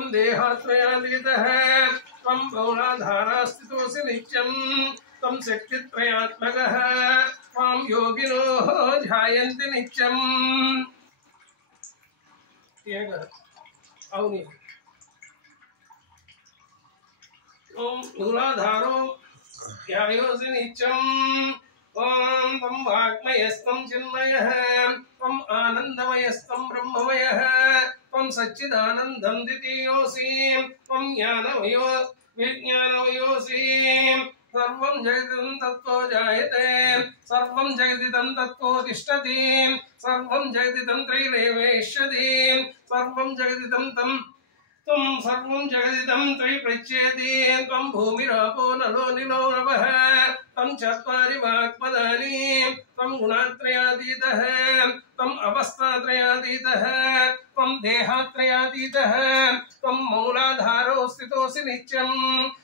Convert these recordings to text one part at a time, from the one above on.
त्वं देहात्रयातीतः त्वं बहुलाधारास्थितोऽसि नित्यं त्वं शक्तित्रयात्मकः त्वां योगिनो ध्यायन्ति नित्यं అవుని ఓం మూలాధారో ధ్యాయోసి నిత్యం ఓం తం వాగ్మయస్తం చిన్మయః త్వం ఆనందమయస్తం బ్రహ్మమయః త్వం సచ్చిదానందం ద్వితీయోసి త్వం జ్ఞానమయో విజ్ఞానమయోసి सर्वं जगदिदं तत्त्वो जायते सर्वं जगदिदं तत्त्वो तिष्ठति सर्वं जगदिदं त्रैरेवेष्यति सर्वं जगदिदं तं सर्वं जगदिदं त्रैप्रच्येति त्वं भूमिरापो नलो निलो नभः तं चत्वारि वाक्पदानि त्वं गुणात्रयातीतः त्वम् अवस्थात्रयातीतः त्वं देहात्रयातीतः त्वं मूलाधारो स्थितोऽसि नित्यं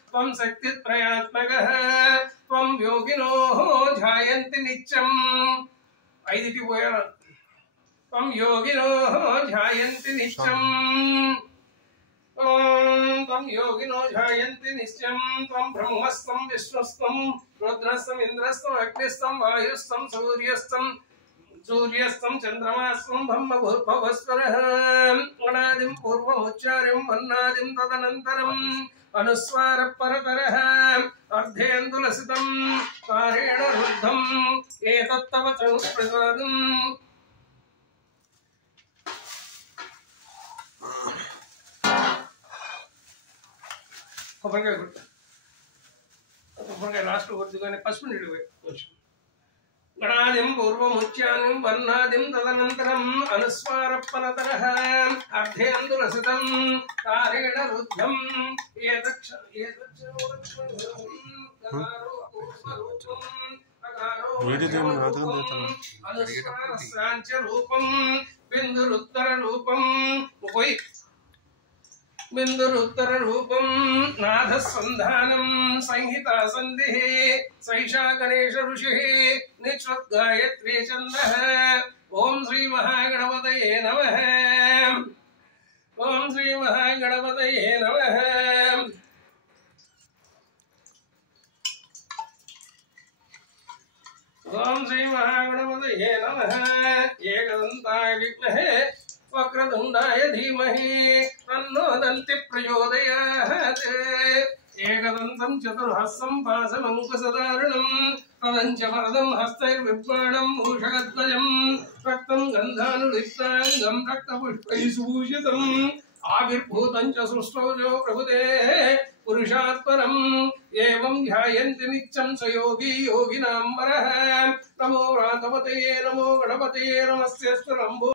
त्वं शक्तित्रयात्मकः त्वं योगिनो ध्यायन्ति नित्यं ऐदिति पोयाला त्वं योगिनो ध्यायन्ति नित्यं त्वं योगिनो ध्यायन्ति नित्यं त्वं ब्रह्मस्तं विष्णुस्तं रुद्रस्तं इन्द्रस्तं अग्निस्तं वायुस्तं सूर्यस्तं चन्द्रमास्तं ब्रह्मभूर्भुवस्वरः गणादिं पूर्वमुच्चार्यं वन्नादिं तदनन्तरम् अनुस्वार परतरः अर्धेन्दुलसितं कारेण रुद्धं एतत्तव तनुप्रसादम् కొబ్బరికాయ లాస్ట్ వద్దుగానే పసుపు నీళ్ళు కొంచెం గణాదిం పూర్వముచ్యానిం వర్ణాదిం తదనంతరం అనుస్వారపరతరః అర్ధేందులసితం కారేణ రుద్ధం అనుస్వారస్యాంచ రూపం బిందురుత్తర రూపం बिंदुरुत्तर रूपं नाथसंधानं संहिता संधिः सैषा गणेश ऋषिः निश्रुत गायत्री चन्द्रः ओम श्री महागणपतये नमः ओम श्री महागणपतये नमः ओम श्री महागणपतये नमः एकदन्ताय विद्महे वक्रतुण्डाय धीमहि तन्नो दन्ति प्रचोदयात् एकदन्तं चतुर्हस्तं पाशमङ्कुशधारिणं तदञ्च वरदं हस्तैर्विभ्राणं मूषकध्वजं रक्तं गन्धानुलिप्ताङ्गं रक्तपुष्पैः सुभूषितम् आविर्भूतं च सृष्टौ जो प्रभुतेः पुरुषात् परम् एवं ध्यायन्ति नित्यं स योगी योगिनां वरः नमो राघवतये नमो गणपतये नमस्तेऽस्तु